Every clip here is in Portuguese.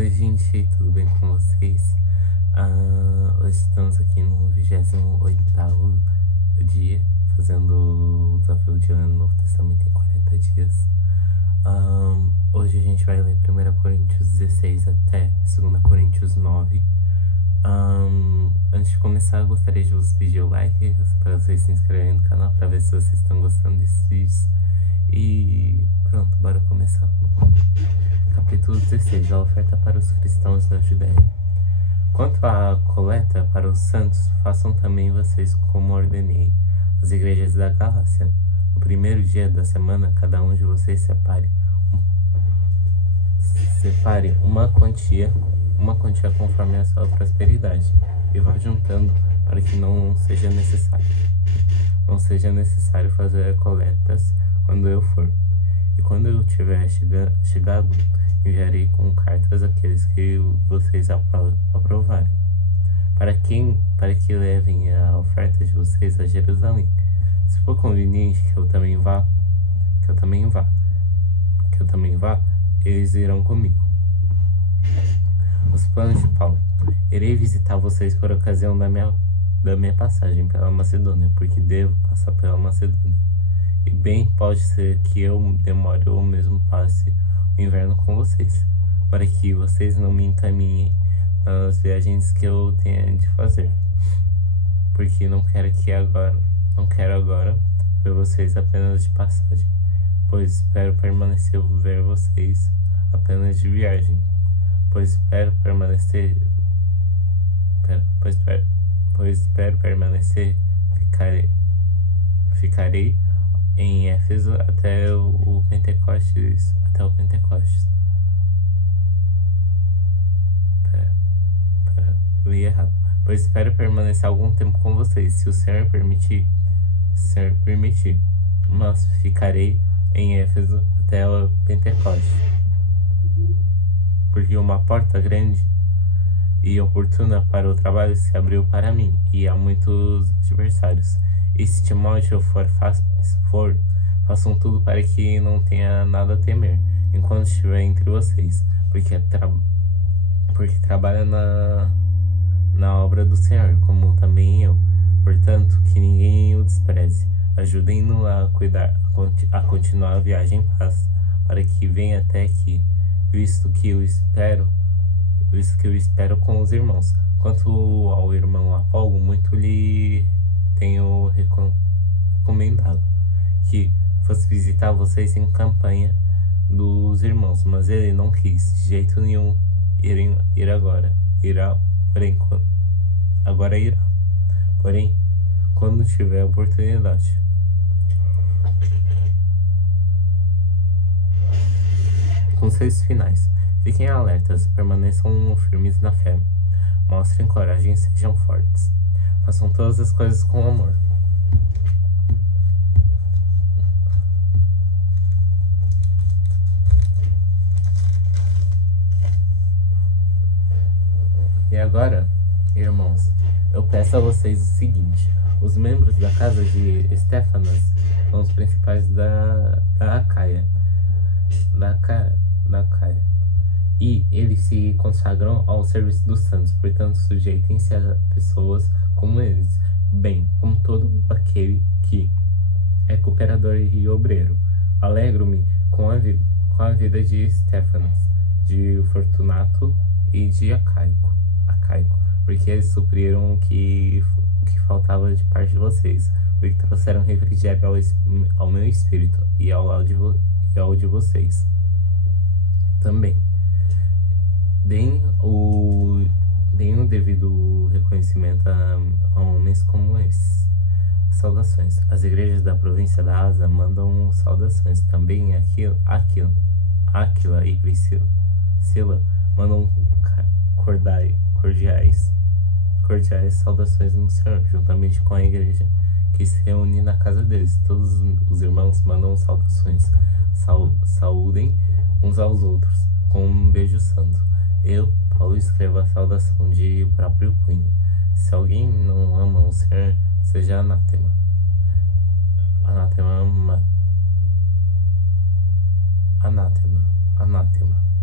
Oi, gente, tudo bem com vocês? Hoje estamos aqui no 28º dia, fazendo o desafio de ler o Novo Testamento em 40 dias. Hoje a gente vai ler 1 Coríntios 16 até 2 Coríntios 9. Antes de começar, eu gostaria de vos pedir o like para vocês se inscreverem no canal, para ver se vocês estão gostando desses vídeos. E pronto, bora começar. Capítulo 16. A oferta para os cristãos da Judéia. Quanto à coleta para os santos, façam também vocês como ordenei as igrejas da Galácia. No primeiro dia da semana, cada um de vocês separe uma quantia conforme a sua prosperidade, e vá juntando para que não seja necessário fazer coletas quando eu for. E quando eu tiver chegado, enviarei com cartas aqueles que vocês aprovarem, para que levem a oferta de vocês a Jerusalém. Se for conveniente que eu também vá, eles irão comigo. Os planos de Paulo. Irei visitar vocês por ocasião da minha passagem pela Macedônia, porque devo passar pela Macedônia. E bem pode ser que eu demore ou mesmo passe o inverno com vocês, para que vocês não me encaminhem nas viagens que eu tenha de fazer, porque não quero agora ver vocês apenas de passagem, pois espero permanecer ver vocês apenas de viagem, pois espero permanecer, ficarei em Éfeso até o Pentecostes. Eu li errado. Pois espero permanecer algum tempo com vocês, se o Senhor permitir. Mas ficarei em Éfeso até o Pentecostes, porque uma porta grande e oportuna para o trabalho se abriu para mim, e há muitos adversários. E se Timóteo for, façam tudo para que não tenha nada a temer, enquanto estiver entre vocês, porque trabalha na obra do Senhor, como também eu. Portanto, que ninguém o despreze. Ajudem-no a continuar a viagem em paz, para que venha até aqui, visto que eu espero com os irmãos. Quanto ao irmão Apolo, muito lhe tenho recomendado que fosse visitar vocês em campanha dos irmãos, mas ele não quis de jeito nenhum ir agora. Porém, quando tiver oportunidade. Conselhos finais. Fiquem alertas, permaneçam firmes na fé, mostrem coragem e sejam fortes. Façam todas as coisas com amor. E agora, irmãos, eu peço a vocês o seguinte: os membros da casa de Estéfanas são os principais da Acaia, e eles se consagram ao serviço dos santos. Portanto, sujeitem-se a pessoas como eles, bem como todo aquele que é cooperador e obreiro. Alegro-me com a vida de Estéfanas, de Fortunato e de Acaico, porque eles supriram o que faltava de parte de vocês, porque trouxeram refrigério ao meu espírito e ao de vocês também. Deem o devido reconhecimento a homens como esses. Saudações. As igrejas da província da Ásia mandam saudações. Também Áquila e Priscila mandam cordiais saudações no Senhor, juntamente com a igreja que se reúne na casa deles. Todos os irmãos mandam saudações. Saúdem uns aos outros com um beijo santo. Eu, Paulo, escrevo a saudação de próprio punho. Se alguém não ama o Senhor, seja anátema.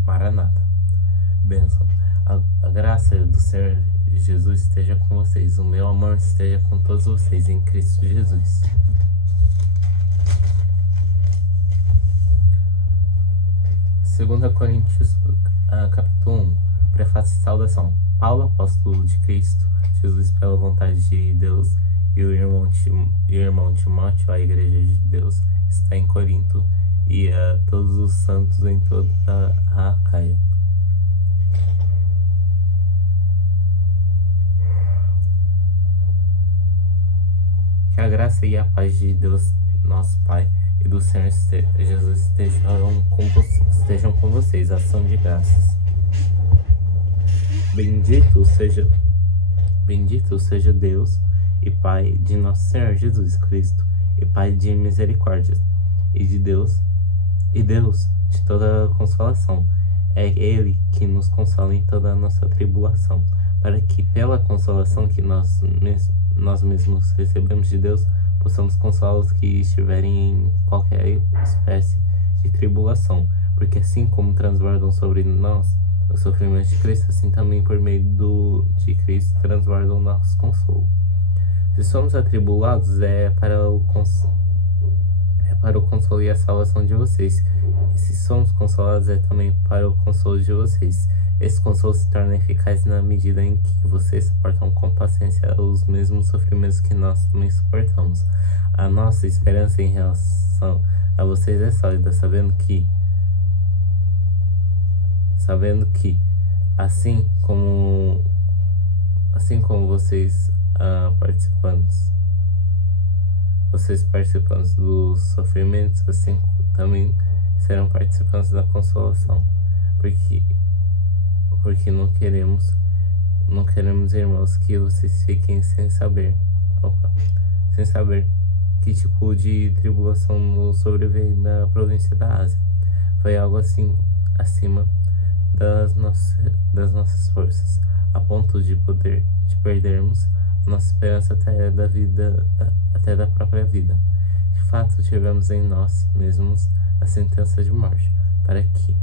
Maranata. bênção. A graça do Senhor Jesus esteja com vocês. O meu amor esteja com todos vocês em Cristo Jesus. Segunda Coríntios, capítulo 1. Prefácio e saudação. Paulo, apóstolo de Cristo Jesus pela vontade de Deus, e o irmão Timóteo, a igreja de Deus, está em Corinto, e a todos os santos em toda a Acaia. Que a graça e a paz de Deus, nosso Pai, e do Senhor Jesus estejam com vocês. Ação de graças. Bendito seja Deus e Pai de nosso Senhor Jesus Cristo, e Pai de misericórdias, e Deus de toda consolação. É Ele que nos consola em toda a nossa tribulação, para que, pela consolação que nós mesmos recebemos de Deus, possamos consolar os que estiverem em qualquer espécie de tribulação, porque assim como transbordam sobre nós os sofrimentos de Cristo, assim também por meio de Cristo transborda o nosso consolo. Se somos atribulados, é para o consolo e a salvação de vocês. E se somos consolados, é também para o consolo de vocês. Esse consolo se torna eficaz na medida em que vocês suportam com paciência os mesmos sofrimentos que nós também suportamos. A nossa esperança em relação a vocês é sólida, sabendo que assim como vocês participantes dos sofrimentos, assim também serão participantes da consolação, porque não queremos, irmãos, que vocês fiquem sem saber que tipo de tribulação nos sobreveio na província da Ásia. Foi algo assim acima das nossas forças, a ponto de perdermos nossa esperança até da própria vida. De fato, tivemos em nós mesmos a sentença de morte, para que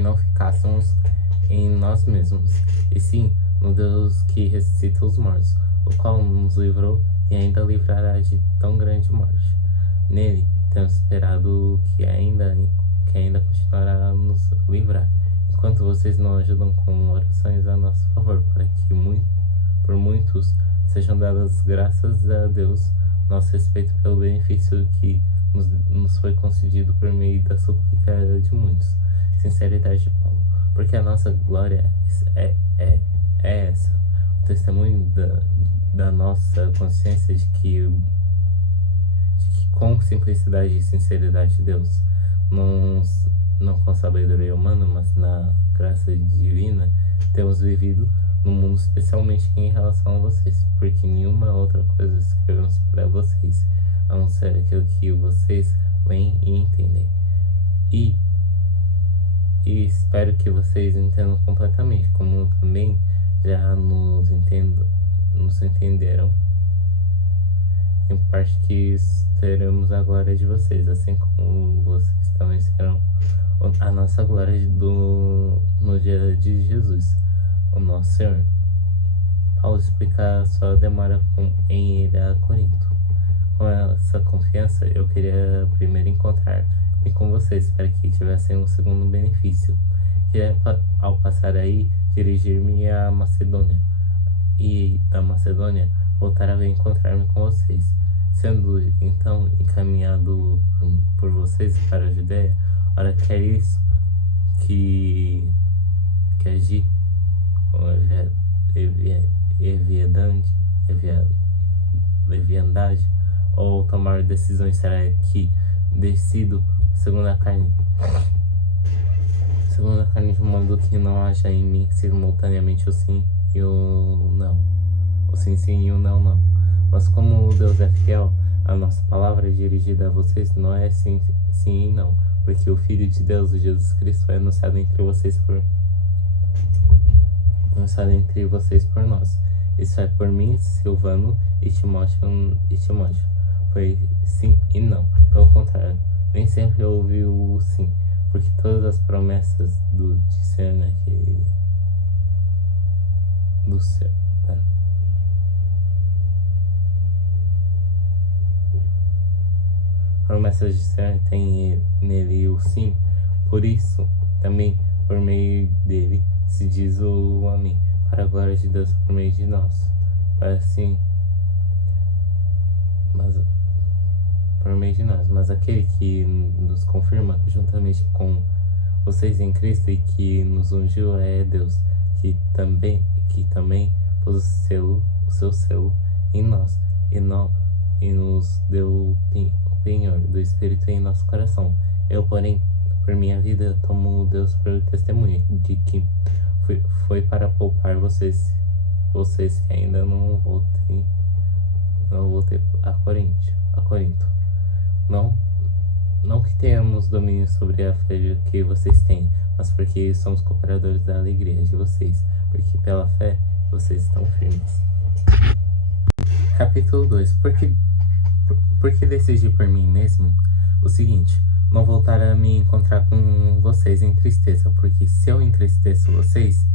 não ficássemos em nós mesmos, e sim no Deus que ressuscita os mortos, o qual nos livrou e ainda livrará de tão grande morte. Nele temos esperado que ainda continuará a nos livrar, enquanto vocês não ajudam com orações a nosso favor, para que por muitos sejam dadas graças a Deus nosso respeito pelo benefício que nos foi concedido por meio da súplica de muitos. Sinceridade de Paulo, porque a nossa glória é essa, o testemunho da nossa consciência de que com simplicidade e sinceridade de Deus, não com sabedoria humana, mas na graça divina, temos vivido no mundo, especialmente em relação a vocês, porque nenhuma outra coisa escrevemos para vocês, a não ser aquilo que vocês leem e entendem. E espero que vocês entendam completamente, como também já nos entenderam, em parte que teremos a glória de vocês, assim como vocês também serão a nossa glória no dia de Jesus, o nosso Senhor. Paulo explica a sua demora em ir a Corinto. Com essa confiança, eu queria primeiro encontrar-me com vocês, para que tivessem um segundo benefício, que é, ao passar aí, dirigir-me à Macedônia, e da Macedônia voltar a encontrar-me com vocês. Sendo então encaminhado por vocês para a Judéia, ora quer isso que agir com leviandade, ou tomar decisões, será que decido segundo a carne, de modo que não haja em mim simultaneamente o sim e o não, o sim e o não. Mas como Deus é fiel, a nossa palavra dirigida a vocês não é sim e não, porque o Filho de Deus, Jesus Cristo, foi anunciado entre vocês por nós. Isso é por mim, Silvano e Timóteo. foi sim e não. Pelo contrário, nem sempre houve o sim, porque todas as promessas do discerno do céu. Promessas de ser tem nele o sim, por isso também por meio dele se diz o amém, para a glória de Deus por meio de nós. Para assim, mas por meio de nós, mas aquele que nos confirma juntamente com vocês em Cristo e que nos ungiu é Deus, que também pôs o seu selo em nós e nos deu o penhor do Espírito em nosso coração. Eu, porém, por minha vida, tomo Deus por testemunha de que foi para poupar vocês que ainda não voltei a Corinto. Não que tenhamos domínio sobre a fé que vocês têm, mas porque somos cooperadores da alegria de vocês, porque pela fé vocês estão firmes. Capítulo 2. Por que decidi por mim mesmo o seguinte: não voltar a me encontrar com vocês em tristeza, porque se eu entristeço vocês,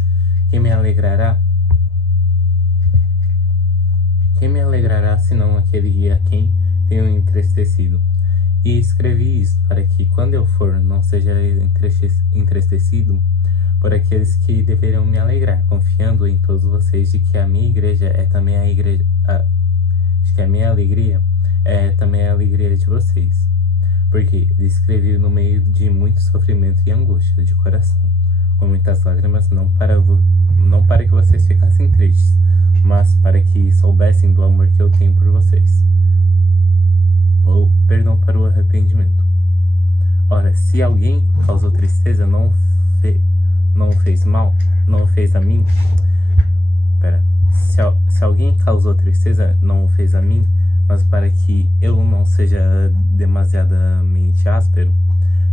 quem me alegrará senão aquele a quem tenho entristecido? E escrevi isso para que, quando eu for, não seja entristecido por aqueles que deveriam me alegrar, confiando em todos vocês de que a minha igreja é também a igreja, de que a minha alegria é também a alegria de vocês. Porque escrevi no meio de muito sofrimento e angústia de coração, com muitas lágrimas, não para que vocês ficassem tristes, mas para que soubessem do amor que eu tenho por vocês. Ou perdão para o arrependimento. Ora, se alguém causou tristeza, não fez mal, não fez a mim. Se alguém causou tristeza, não o fez a mim, mas para que eu não seja demasiadamente áspero,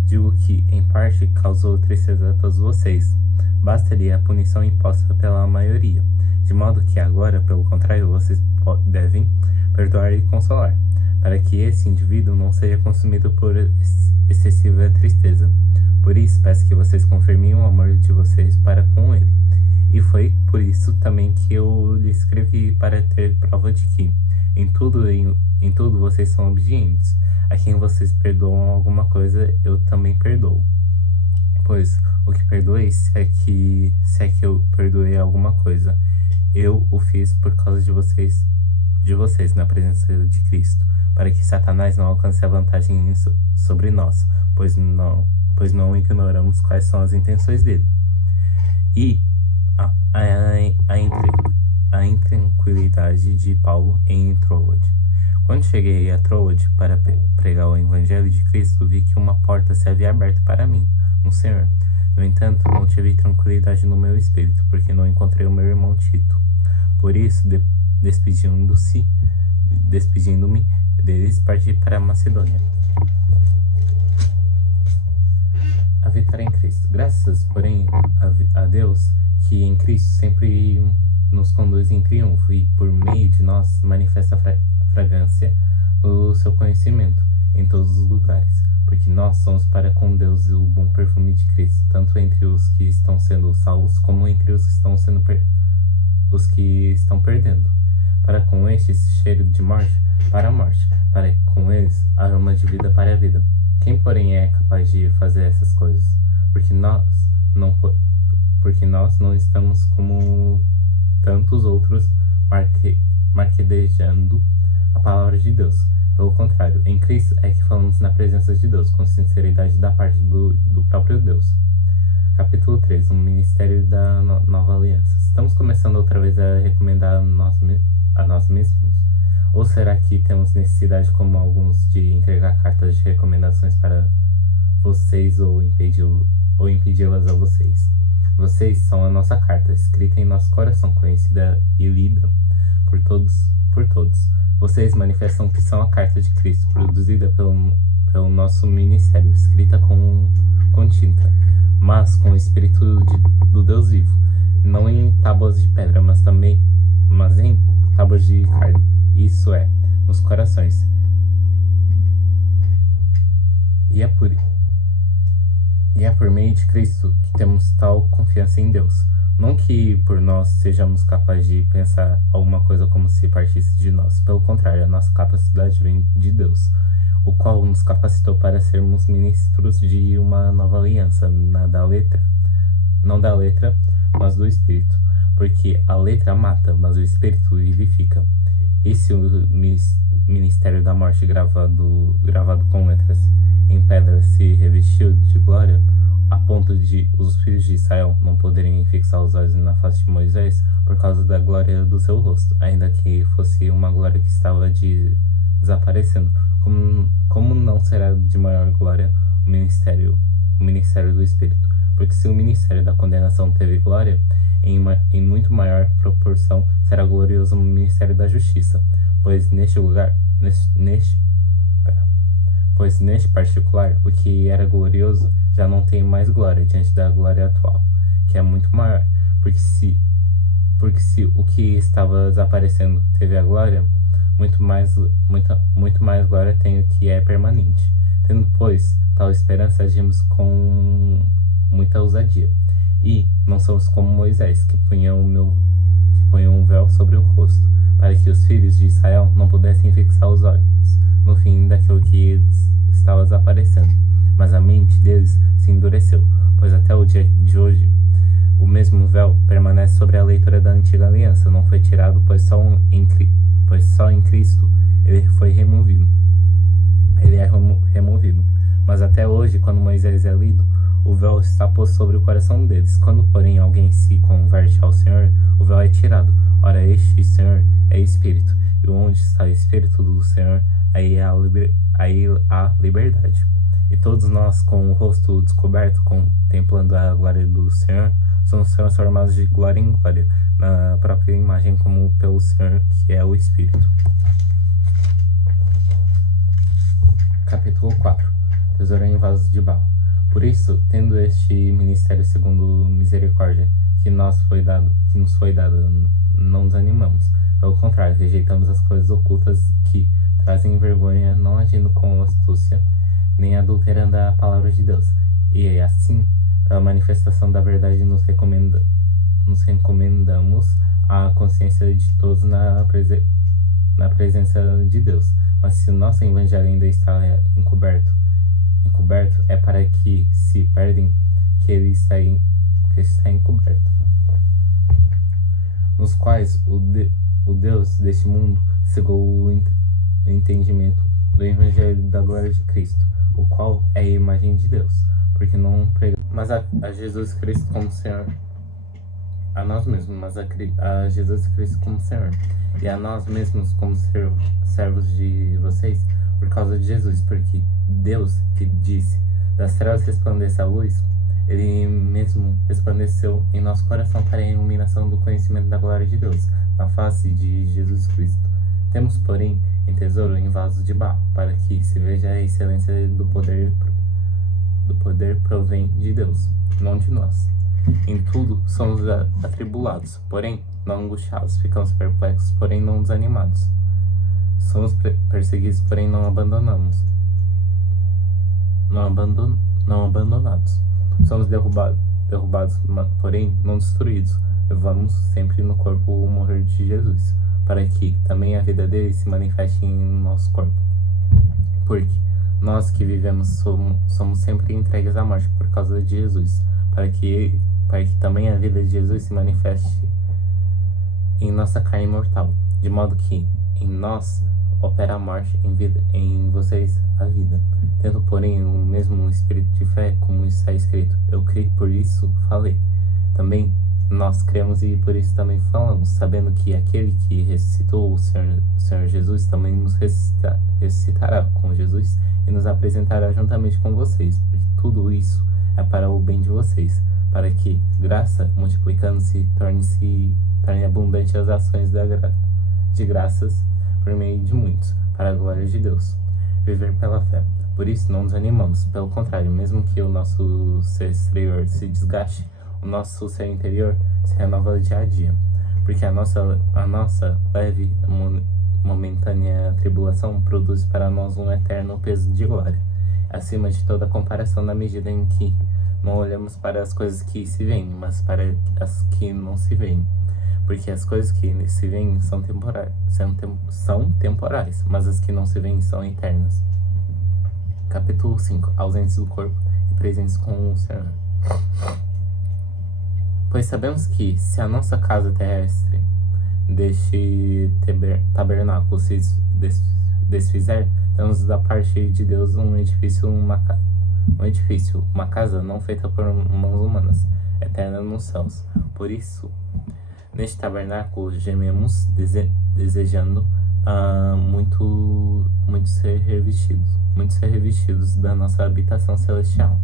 digo que, em parte, causou tristeza a todos vocês. Bastaria a punição imposta pela maioria, de modo que agora, pelo contrário, vocês devem perdoar e consolar, para que esse indivíduo não seja consumido por excessiva tristeza. Por isso, peço que vocês confirmem o amor de vocês para com ele. E foi por isso também que eu lhe escrevi, para ter prova de que, em tudo vocês são obedientes. A quem vocês perdoam alguma coisa, eu também perdoo. Pois o que perdoei, se é que eu perdoei alguma coisa, eu o fiz por causa de vocês na presença de Cristo, para que Satanás não alcance a vantagem sobre nós, pois não ignoramos quais são as intenções dele. E a intranquilidade de Paulo em Troade. Quando cheguei a Troade para pregar o Evangelho de Cristo, vi que uma porta se havia aberto para mim, no Senhor. No entanto, não tive tranquilidade no meu espírito, porque não encontrei o meu irmão Tito. Por isso, despedindo-me deles, parti para a Macedônia. A vitória em Cristo. Graças, porém, a Deus, que em Cristo sempre nos conduz em triunfo e, por meio de nós, manifesta a fragrância do seu conhecimento em todos os lugares, porque nós somos para com Deus o bom perfume de Cristo, tanto entre os que estão sendo salvos, como entre os que estão perdendo. Para com estes, cheiro de morte para a morte, para com eles, aroma de vida para a vida. Quem, porém, é capaz de fazer essas coisas? Porque nós não estamos como tantos outros marquedejando a palavra de Deus. Pelo contrário, em Cristo é que falamos na presença de Deus, com sinceridade da parte do próprio Deus. Capítulo 3. Um ministério da nova aliança. Estamos começando outra vez a recomendar a nós mesmos? Ou será que temos necessidade, como alguns, de entregar cartas de recomendações para vocês ou impedi-las a vocês? Vocês são a nossa carta, escrita em nosso coração, conhecida e lida por todos. Vocês manifestam que são a carta de Cristo, produzida pelo nosso ministério, escrita com tinta, mas com o Espírito do Deus vivo, não em tábuas de pedra, mas em tábuas de carne, isso é, nos corações. E é por meio de Cristo que temos tal confiança em Deus. Não que por nós sejamos capazes de pensar alguma coisa como se partisse de nós. Pelo contrário, a nossa capacidade vem de Deus, o qual nos capacitou para sermos ministros de uma nova aliança, não da letra, mas do Espírito. Porque a letra mata, mas o Espírito vivifica. Esse é o ministério da morte gravado com letras em pedra se revestiu de glória, a ponto de os filhos de Israel não poderem fixar os olhos na face de Moisés por causa da glória do seu rosto, ainda que fosse uma glória que estava desaparecendo. Como não será de maior glória o ministério do Espírito? Porque se o ministério da condenação teve glória, em muito maior proporção será glorioso o ministério da justiça, pois neste particular, o que era glorioso já não tem mais glória diante da glória atual, que é muito maior. Porque se o que estava desaparecendo teve a glória, muito mais glória tem o que é permanente. Tendo, pois, tal esperança, agimos com muita ousadia. E não somos como Moisés, que punha um véu sobre o rosto, para que os filhos de Israel não pudessem fixar os olhos no fim daquilo que estava desaparecendo. Mas a mente deles se endureceu, pois até o dia de hoje o mesmo véu permanece sobre a leitura da antiga aliança. Não foi tirado, pois só em Cristo ele foi removido. Ele é removido. Mas até hoje, quando Moisés é lido, o véu está posto sobre o coração deles. Quando, porém, alguém se converte ao Senhor, o véu é tirado. Ora, este Senhor é Espírito, e onde está o Espírito do Senhor, aí há liberdade. E todos nós, com o rosto descoberto, contemplando a glória do Senhor, somos transformados de glória em glória, na própria imagem como pelo Senhor, que é o Espírito. Capítulo 4. Tesouro em vasos de barro. Por isso, tendo este ministério segundo misericórdia que nos foi dado, não desanimamos. Pelo contrário, rejeitamos as coisas ocultas que trazem vergonha, não agindo com astúcia, nem adulterando a palavra de Deus. E assim, pela manifestação da verdade, nos recomendamos à consciência de todos na presença de Deus. Mas se o nosso evangelho ainda está encoberto, é para que se perdem que ele está encoberto, nos quais o Deus deste mundo cegou o entendimento do evangelho da glória de Cristo, o qual é a imagem de Deus, porque não pregamos mas a Jesus Cristo como Senhor, a nós mesmos, mas a Jesus Cristo como Senhor, e a nós mesmos como servos de vocês, por causa de Jesus, porque Deus, que disse, das trevas resplandeça a luz, Ele mesmo resplandeceu em nosso coração para a iluminação do conhecimento da glória de Deus, na face de Jesus Cristo. Temos, porém, em tesouro em vasos de barro, para que se veja a excelência do poder provém de Deus, não de nós. Em tudo somos atribulados, porém não angustiados, ficamos perplexos, porém não desanimados. Somos perseguidos, porém não abandonados. Somos derrubados, porém não destruídos. Levamos sempre no corpo o morrer de Jesus, para que também a vida dele se manifeste em nosso corpo. Porque nós que vivemos somos sempre entregues à morte por causa de Jesus, para que também a vida de Jesus se manifeste em nossa carne mortal, de modo que em nós opera a morte, em vocês a vida. Tendo, porém, o mesmo espírito de fé, como está escrito, eu creio, por isso falei. Também nós cremos e por isso também falamos, sabendo que aquele que ressuscitou o Senhor Jesus também nos ressuscitará com Jesus e nos apresentará juntamente com vocês, porque tudo isso é para o bem de vocês, para que graça, multiplicando-se, torne abundante as ações de graças por meio de muitos, para a glória de Deus. Viver pela fé. Por isso não desanimamos, pelo contrário, mesmo que o nosso ser exterior se desgaste, o nosso ser interior se renova dia a dia, porque a nossa leve momentânea tribulação produz para nós um eterno peso de glória, acima de toda comparação, na medida em que não olhamos para as coisas que se veem, mas para as que não se veem. Porque as coisas que se veem são temporais, mas as que não se veem são eternas. Capítulo 5. Ausentes do corpo e presentes com o Senhor. Pois sabemos que, se a nossa casa terrestre deste tabernáculo se desfizer, temos da parte de Deus um edifício, uma casa não feita por mãos humanas, eterna nos céus. Por isso, neste tabernáculo gememos, desejando muito ser revestidos da nossa habitação celestial.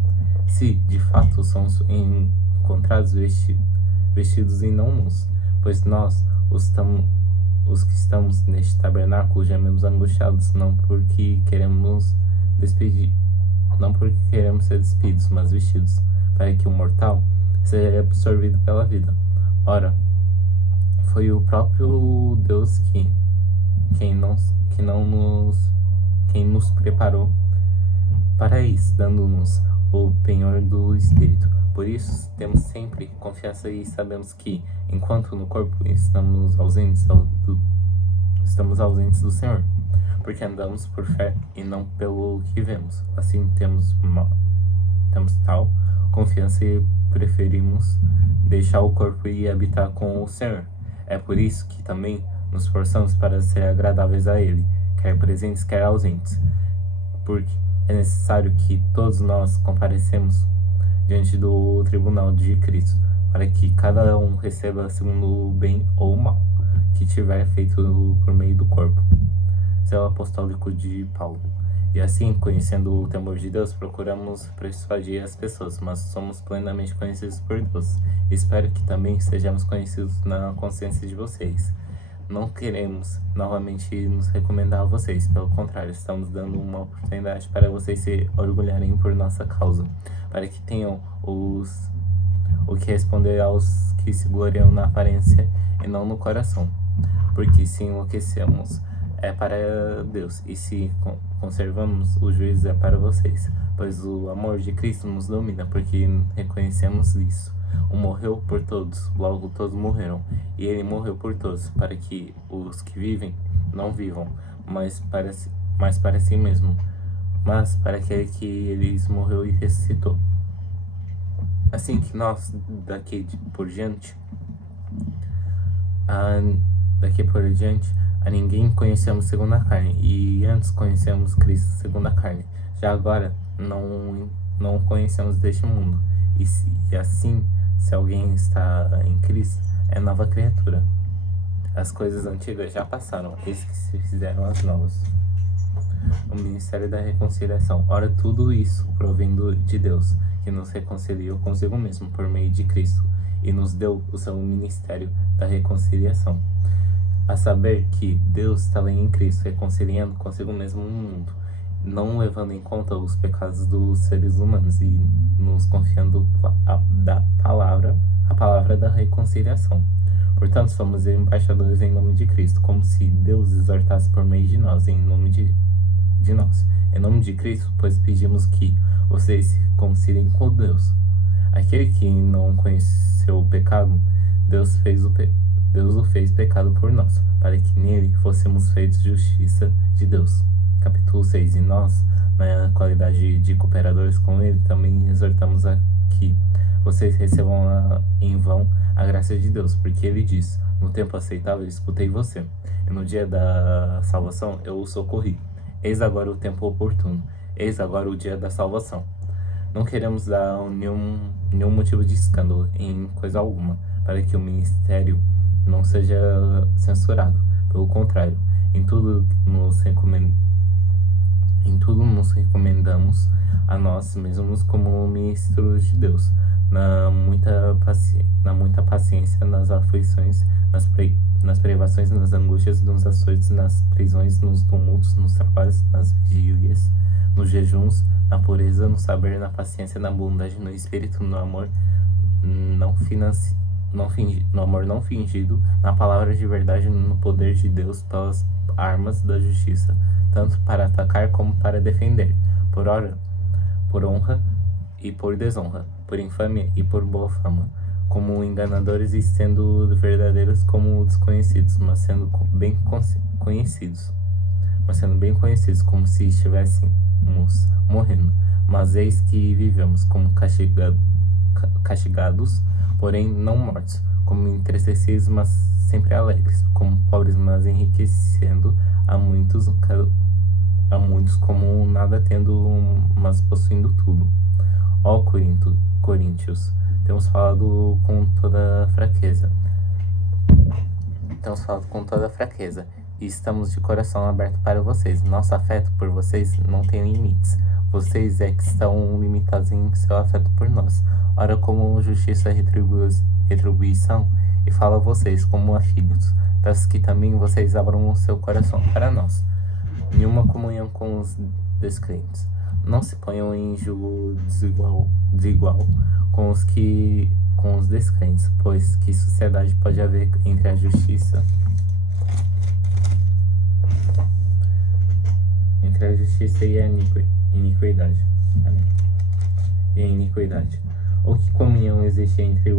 Se, de fato, somos encontrados vestidos e não nus, pois nós, os que estamos neste tabernáculo, gememos angustiados, não porque queremos ser despidos, mas vestidos, para que o mortal seja absorvido pela vida. Ora, foi o próprio Deus quem nos preparou para isso, dando-nos o penhor do Espírito. Por isso, temos sempre confiança e sabemos que, enquanto no corpo estamos ausentes do Senhor, porque andamos por fé e não pelo que vemos. Assim, temos tal confiança e preferimos deixar o corpo e habitar com o Senhor. É por isso que também nos esforçamos para ser agradáveis a Ele, quer presentes, quer ausentes, porque é necessário que todos nós comparecemos diante do tribunal de Cristo, para que cada um receba segundo o bem ou o mal que tiver feito por meio do corpo. Zelo apostólico de Paulo. E assim, conhecendo o temor de Deus, procuramos persuadir as pessoas, mas somos plenamente conhecidos por Deus. Espero que também sejamos conhecidos na consciência de vocês. Não queremos novamente nos recomendar a vocês, pelo contrário, estamos dando uma oportunidade para vocês se orgulharem por nossa causa, para que tenham o que responder aos que se gloriam na aparência e não no coração. Porque se enlouquecemos, é para Deus, e se conservamos, o juízo é para vocês, pois o amor de Cristo nos domina, porque reconhecemos isso. Um morreu por todos, logo todos morreram, e ele morreu por todos, para que os que vivem não vivam, mas para si mesmo, mas para aquele que eles morreu e ressuscitou. Assim que nós, daqui por diante, a ninguém conhecemos segundo a carne, e antes conhecemos Cristo segundo a carne. Já agora não conhecemos deste mundo, e assim, se alguém está em Cristo, é nova criatura. As coisas antigas já passaram, eis que se fizeram as novas. O ministério da reconciliação. Ora, tudo isso provindo de Deus, que nos reconciliou consigo mesmo por meio de Cristo, e nos deu o seu ministério da reconciliação. A saber que Deus estava em Cristo, reconciliando consigo mesmo no mundo, não levando em conta os pecados dos seres humanos, e nos confiando a palavra da reconciliação. Portanto, somos embaixadores em nome de Cristo, como se Deus exortasse por meio de nós, em nome de nós. Em nome de Cristo, pois pedimos que vocês se reconciliem com Deus. Aquele que não conheceu o pecado, Deus o fez pecado por nós, para que nele fôssemos feitos justiça de Deus. Capítulo 6. E nós, na qualidade de cooperadores com ele, também exortamos a que vocês recebam em vão a graça de Deus, porque ele diz: no tempo aceitável escutei você, e no dia da salvação eu o socorri. Eis agora o tempo oportuno, eis agora o dia da salvação. Não queremos dar nenhum motivo de escândalo em coisa alguma, para que o ministério não seja censurado. Pelo contrário, em tudo nos recomendamos a nós mesmos como ministros de Deus, na muita paciência, nas aflições, nas privações, nas angústias, nos açoites, nas prisões, nos tumultos, nos trabalhos, nas vigílias, nos jejuns, na pureza, no saber, na paciência, na bondade, no espírito, no amor não fingido, na palavra de verdade, no poder de Deus, pelas armas da justiça, tanto para atacar como para defender. Por ora, por honra e por desonra, por infâmia e por boa fama, como enganadores e sendo verdadeiros como desconhecidos, mas sendo bem conhecidos, como se estivéssemos morrendo. Mas eis que vivemos como castigados, porém não mortos, como entristecidos, mas sempre alegres, como pobres, mas enriquecendo a muitos como nada tendo, mas possuindo tudo. Ó Coríntios, temos falado com toda fraqueza. E estamos de coração aberto para vocês. Nosso afeto por vocês não tem limites. Vocês é que estão limitados em seu afeto por nós. Ora, como justiça retribuição, e falo a vocês como a filhos. Peço que também vocês abram o seu coração para nós. Nenhuma comunhão com os descrentes. Não se ponham em julgo desigual com os descrentes, pois que sociedade pode haver entre a justiça e a iniquidade. Amém. E a iniquidade. Ou que comunhão existe entre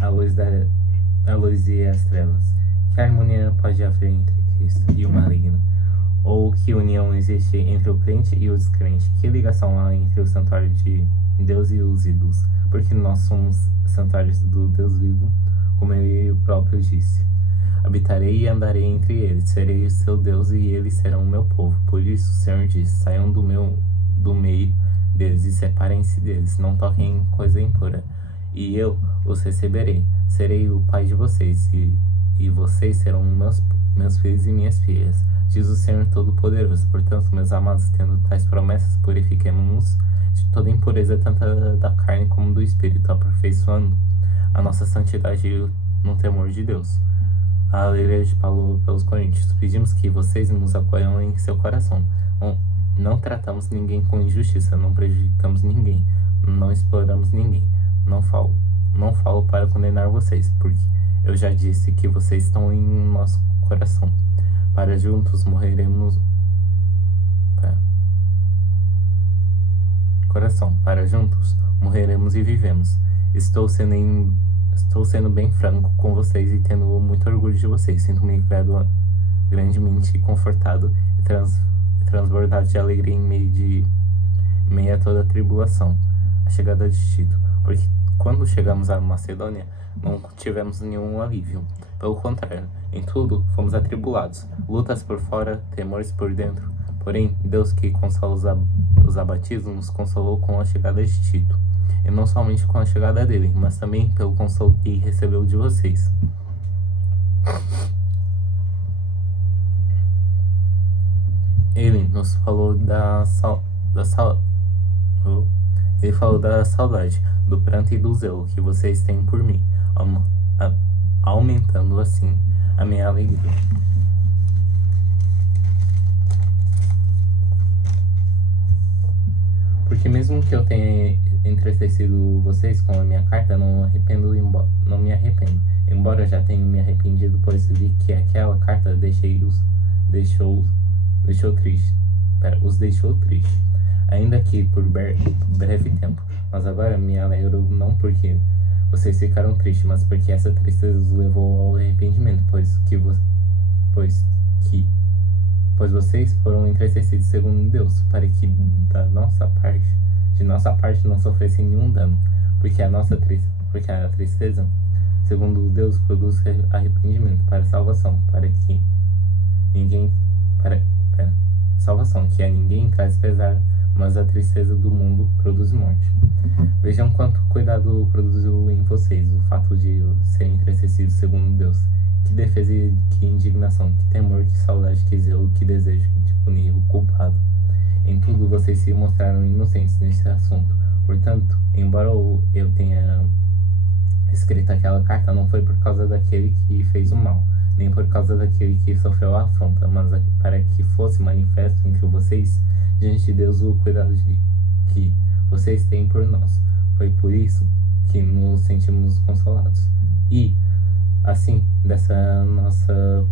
a luz e as trevas? Que harmonia pode haver entre Cristo e o maligno? Ou que união existe entre o crente e o descrente? Que ligação há entre o santuário de Deus e os ídolos? Porque nós somos santuários do Deus vivo, como ele próprio disse. Habitarei e andarei entre eles, serei o seu Deus e eles serão o meu povo. Por isso o Senhor diz: saiam do meio deles e separem-se deles, não toquem em coisa impura. E eu os receberei, serei o pai de vocês, e vocês serão meus filhos e minhas filhas, diz o Senhor Todo-Poderoso. Portanto, meus amados, tendo tais promessas, purifiquemo-nos de toda impureza, tanto da carne como do espírito, aperfeiçoando a nossa santidade no temor de Deus. A alegria de Paulo pelos Coríntios. Pedimos que vocês nos acolham em seu coração. Não tratamos ninguém com injustiça, não prejudicamos ninguém, não exploramos ninguém. Não falo para condenar vocês, porque eu já disse que vocês estão em nosso coração. Para juntos morreremos e vivemos. Estou sendo bem franco com vocês e tendo muito orgulho de vocês. Sinto-me grandemente confortado e transbordado de alegria em meio a toda a tribulação, a chegada de Tito. Porque quando chegamos à Macedônia, não tivemos nenhum alívio. Pelo contrário, em tudo fomos atribulados, lutas por fora, temores por dentro. Porém, Deus, que consola os abatidos, nos consolou com a chegada de Tito. E não somente com a chegada dele, mas também pelo consolo que recebeu de vocês. Ele nos falou da saudade, do pranto e do zelo que vocês têm por mim, aumentando assim a minha alegria. Porque mesmo que eu tenha entristecido vocês com a minha carta, não me arrependo, embora já tenha me arrependido, pois vi que aquela carta os deixou triste, ainda que por breve tempo. Mas agora me alegro não porque vocês ficaram tristes, mas porque essa tristeza os levou ao arrependimento, pois vocês foram entristecidos segundo Deus, para que de nossa parte não sofressem nenhum dano, porque a tristeza, segundo Deus, produz arrependimento para salvação, salvação que a ninguém traz pesar, mas a tristeza do mundo produz morte. Vejam quanto cuidado produziu em vocês o fato de serem entristecidos segundo Deus. Que defesa e que indignação, que temor, que saudade, que zelo, que desejo de punir o culpado. Em tudo vocês se mostraram inocentes nesse assunto. Portanto, embora eu tenha escrito aquela carta, não foi por causa daquele que fez o mal, nem por causa daquele que sofreu a afronta, mas para que fosse manifesto entre vocês, diante de Deus, o cuidado que vocês têm por nós. Foi por isso que nos sentimos consolados. E, assim, dessa nossa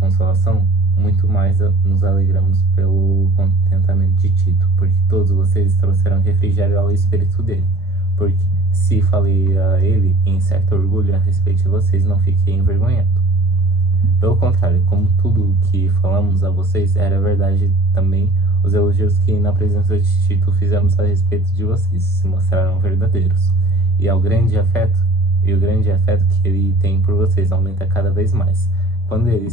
consolação, muito mais nos alegramos pelo contentamento de Tito, porque todos vocês trouxeram refrigério ao espírito dele, porque se falei a ele em certo orgulho a respeito de vocês, não fiquei envergonhado. Pelo contrário, como tudo o que falamos a vocês era verdade, também os elogios que na presença de Tito fizemos a respeito de vocês se mostraram verdadeiros. E o grande afeto que ele tem por vocês aumenta cada vez mais. Quando ele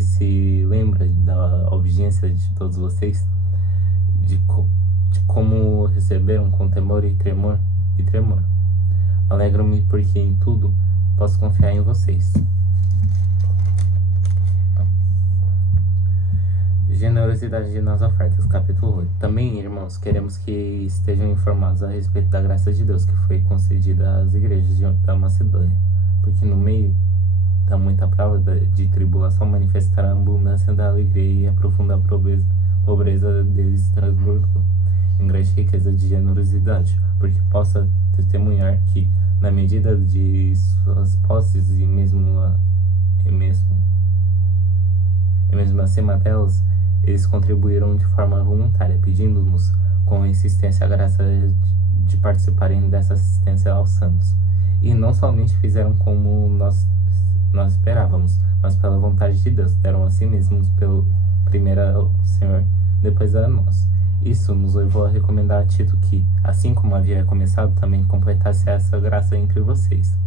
se lembra da obediência de todos vocês, de como receberam com temor e tremor. Alegro-me porque em tudo posso confiar em vocês. Generosidade nas ofertas, capítulo 8. Também, irmãos, queremos que estejam informados a respeito da graça de Deus que foi concedida às igrejas da Macedônia, porque no meio da muita prova de tribulação manifestaram a abundância da alegria e a profunda pobreza deles transbordou em grande riqueza de generosidade, porque possa testemunhar que, na medida de suas posses e mesmo acima delas, eles contribuíram de forma voluntária, pedindo-nos com insistência a graça de participarem dessa assistência aos santos. E não somente fizeram como nós esperávamos, mas pela vontade de Deus, deram a si mesmos primeiro ao Senhor, depois a nós. Isso nos levou a recomendar a Tito que, assim como havia começado, também completasse essa graça entre vocês.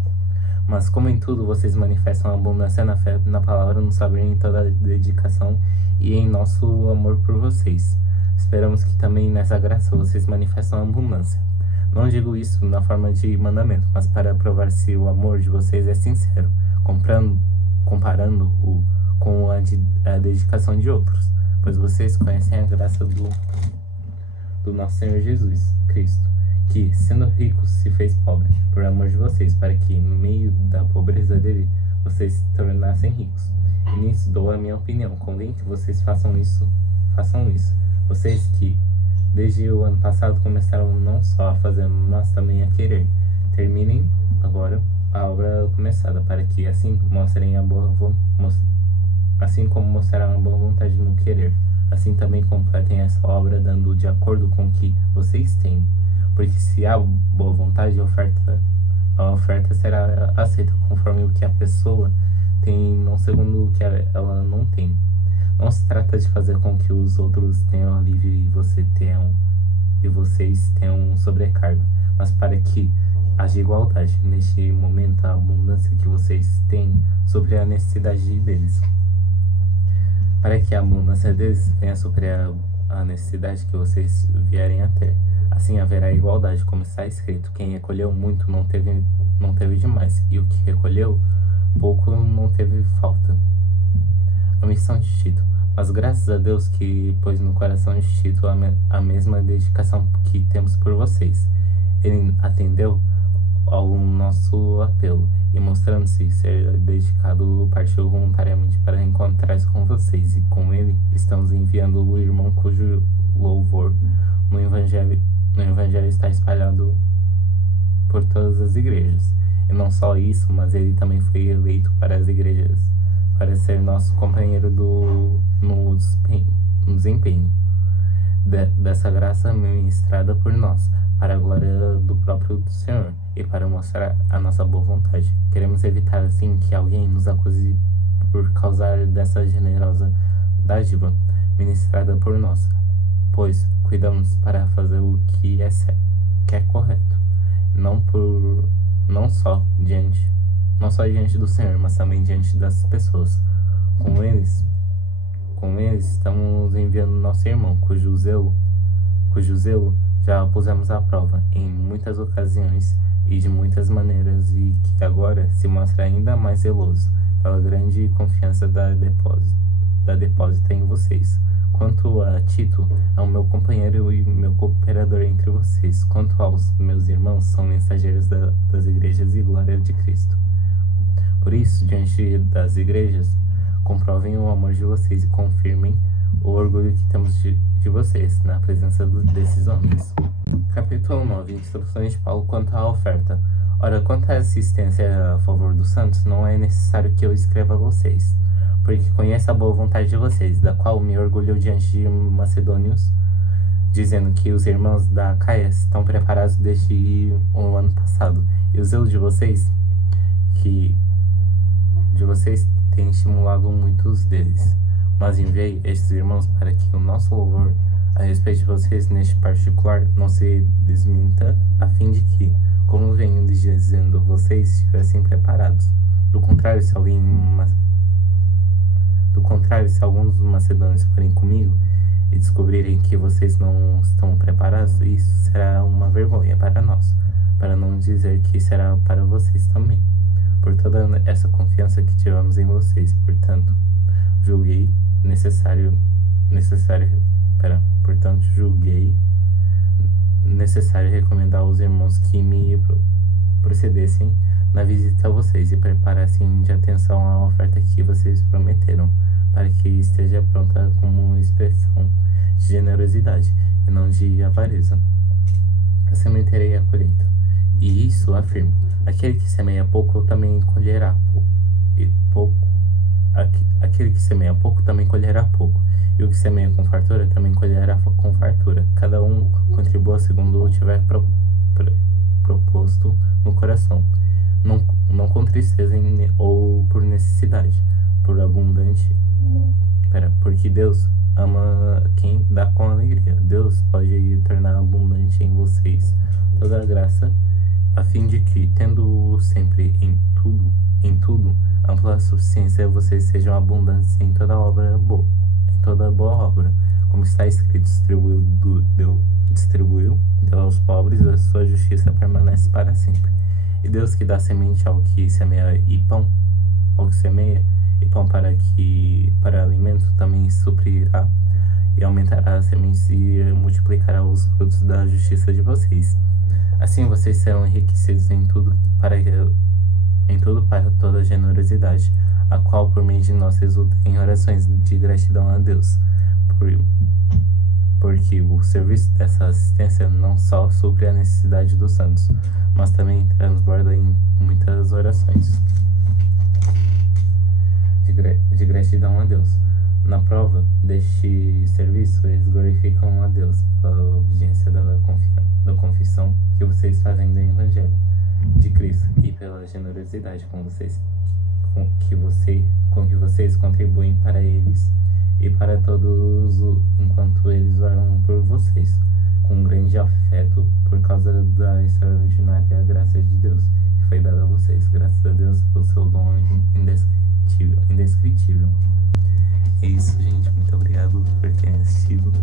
Mas como em tudo vocês manifestam abundância na fé, na palavra, no saber, em toda a dedicação e em nosso amor por vocês, esperamos que também nessa graça vocês manifestam abundância. Não digo isso na forma de mandamento, mas para provar se o amor de vocês é sincero, comparando-o com a dedicação de outros, pois vocês conhecem a graça do nosso Senhor Jesus Cristo, que, sendo rico, se fez pobre, por amor de vocês, para que, no meio da pobreza dele, vocês se tornassem ricos. E nisso dou a minha opinião. Convém que vocês façam isso. Vocês que, desde o ano passado, começaram não só a fazer, mas também a querer. Terminem agora a obra começada, para que, assim como mostraram a boa vontade no querer, assim também completem essa obra, dando de acordo com o que vocês têm. Porque se há boa vontade, a oferta será aceita conforme o que a pessoa tem, não segundo o que ela não tem. Não se trata de fazer com que os outros tenham alívio e vocês tenham sobrecarga, mas para que haja igualdade neste momento, a abundância que vocês têm sobre a necessidade deles. Para que a abundância deles venha sobre a necessidade que vocês vierem a ter. Assim haverá igualdade, como está escrito: quem recolheu muito não teve demais, e o que recolheu pouco não teve falta. A missão de Tito. Mas graças a Deus que pôs no coração de Tito a mesma dedicação que temos por vocês. Ele atendeu ao nosso apelo e, mostrando-se ser dedicado, partiu voluntariamente para encontrar-se com vocês, e com ele estamos enviando o irmão cujo louvor no Evangelho está espalhado por todas as igrejas. E não só isso, mas ele também foi eleito para as igrejas, para ser nosso companheiro no desempenho dessa graça ministrada por nós, para a glória do próprio Senhor e para mostrar a nossa boa vontade. Queremos evitar, assim, que alguém nos acuse por causa dessa generosa dádiva ministrada por nós, pois cuidamos para fazer o que é correto, não só diante do Senhor, mas também diante das pessoas. Com eles estamos enviando nosso irmão, cujo zelo já pusemos à prova em muitas ocasiões e de muitas maneiras, e que agora se mostra ainda mais zeloso pela grande confiança da depósita em vocês. Quanto a Tito, é o meu companheiro e meu cooperador entre vocês. Quanto aos meus irmãos, são mensageiros das igrejas e glória de Cristo. Por isso, diante das igrejas, comprovem o amor de vocês e confirmem o orgulho que temos de vocês na presença desses homens. Capítulo 9. Instruções de Paulo quanto à oferta. Ora, quanto à assistência a favor dos santos, não é necessário que eu escreva a vocês, porque conheço a boa vontade de vocês, da qual me orgulho diante de macedônios, dizendo que os irmãos da Acaia estão preparados desde o ano passado, e o zelo de vocês tem estimulado muitos deles. Mas enviei estes irmãos para que o nosso louvor a respeito de vocês neste particular não se desminta, a fim de que, como venho lhes dizendo, vocês estivessem preparados. Do contrário, se alguns dos macedônios forem comigo e descobrirem que vocês não estão preparados, isso será uma vergonha para nós, para não dizer que será para vocês também. Por toda essa confiança que tivemos em vocês, portanto, julguei necessário recomendar aos irmãos que me procedessem na visita a vocês e preparassem de atenção à oferta que vocês prometeram, para que esteja pronta como expressão de generosidade e não de avareza. Eu sementarei a colheita, e isso afirmo: aquele que semeia pouco também colherá pouco, aquele que semeia pouco também colherá pouco, e o que semeia com fartura também colherá com fartura. Cada um contribua segundo o tiver proposto no coração, não com tristeza ou por necessidade, porque Deus ama quem dá com alegria. Deus pode tornar abundante em vocês toda a graça, a fim de que, tendo sempre em tudo ampla suficiência, vocês sejam abundantes em toda boa obra, como está escrito: distribuiu, deu aos pobres, a sua justiça permanece para sempre. E Deus, que dá semente ao que semeia e pão para alimento, também suprirá e aumentará as sementes e multiplicará os frutos da justiça de vocês. Assim vocês serão enriquecidos em tudo para toda generosidade, a qual por meio de nós resulta em orações de gratidão a Deus, porque o serviço dessa assistência não só supre a necessidade dos santos, mas também transborda em muitas orações de gratidão a Deus. Na prova deste serviço, eles glorificam a Deus pela obediência da confissão que vocês fazem do Evangelho de Cristo e pela generosidade com que vocês contribuem para eles e para todos enquanto eles oram por vocês, com grande afeto por causa da extraordinária graça de Deus que foi dada a vocês. Graças a Deus pelo seu dom indescritível. É isso, gente. Muito obrigado por terem assistido.